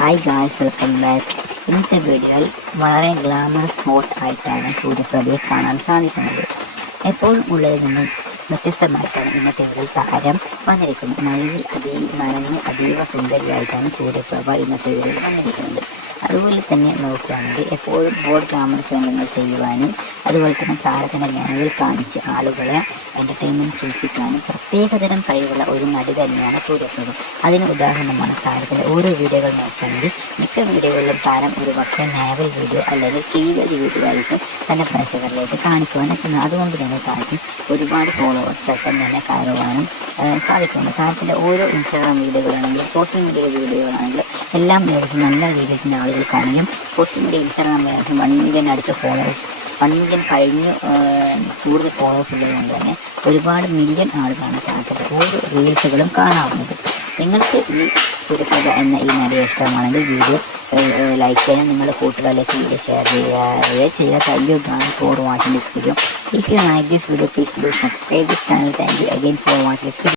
Hi guys, welcome back. ഇന്നത്തെ വീഡിയോയിൽ വളരെ ഗ്ലാമറസ് ഹോട്ട് ആയിട്ടാണ് സൂര്യപ്രഭയെ കാണാൻ സാധിക്കുന്നത്. എപ്പോഴും ഉള്ളതിൽ നിന്നും വ്യത്യസ്തമായിട്ടാണ് ഇന്നത്തെ വീഡിയോയിൽ താരം വന്നിരിക്കുന്നത്. മഴയിൽ നനഞ്ഞ് അതീവ സുന്ദരിയായിട്ടാണ് സൂര്യപ്രഭ ഇന്നത്തെ വീഡിയോയിൽ വന്നിരിക്കുന്നത്. അതുപോലെ തന്നെ നോക്കുകയാണെങ്കിൽ എപ്പോഴും ഹോട്ട് ഗ്ലാമറസ് രംഗങ്ങൾ ചെയ്യുവാനും അതുപോലെ തന്നെ താരത്തിൻ്റെ ലൈവിൽ കാണിച്ച് ആളുകളെ എൻ്റർടൈൻമെൻറ്റ് ചെയ്യിപ്പിക്കാനും പ്രത്യേകതരം കഴിവുള്ള ഒരു നടി തന്നെയാണ് സൂര്യപ്രഭ. അതിന് ഉദാഹരണമാണ് താരത്തിൻ്റെ ഓരോ വീഡിയോകൾ നോക്കുകയാണെങ്കിൽ മിക്ക വീഡിയോകളിലും താരം ഒരു പക്ഷേ നാവൽ വീഡിയോ അല്ലെങ്കിൽ ക്ലീവേജ് വീഡിയോ ആയിട്ട് തൻ്റെ പ്രേക്ഷകരിലേക്ക് കാണിക്കുവാൻ എത്തുന്നത്. അതുകൊണ്ട് തന്നെ താരത്തിന് ഒരുപാട് ഫോളോവേഴ്സ് പെട്ടെന്ന് തന്നെ കയറുവാനും സാധിക്കുന്നുണ്ട്. താരത്തിൻ്റെ ഓരോ ഇൻസ്റ്റാഗ്രാം വീഡിയോകളാണെങ്കിലും സോഷ്യൽ മീഡിയ വീഡിയോകളാണെങ്കിലും എല്ലാം ദിവസം നല്ല രീതിയിൽ തന്നെ ആളുകൾ കാണുകയും സോഷ്യൽ മീഡിയ ഇൻസ്റ്റാഗ്രാം ഏകദേശം 1 മില്യൺ അടുത്ത ഫോളോവേഴ്സ് 1 മില്യൺ കഴിഞ്ഞ് കൂടുതൽ ഫോളോവേഴ്സ് ഉള്ളതുകൊണ്ട് തന്നെ ഒരുപാട് മില്യൺ ആളുകളാണ് താരത്തിൻ്റെ ഓരോ റീൽസുകളും കാണാവുന്നത്. നിങ്ങൾക്ക് ഈ സൂര്യപ്രഭ എന്ന ഈ നടിയെ ഇഷ്ടമാണെങ്കിൽ വീഡിയോ ലൈക്ക് ചെയ്യാൻ നിങ്ങളുടെ കൂട്ടുകാരിലേക്ക് വീഡിയോ ഷെയർ ചെയ്യുക. Thank you guys for watching this video. If you like this video, please do subscribe this channel. Thank you again for watching this video.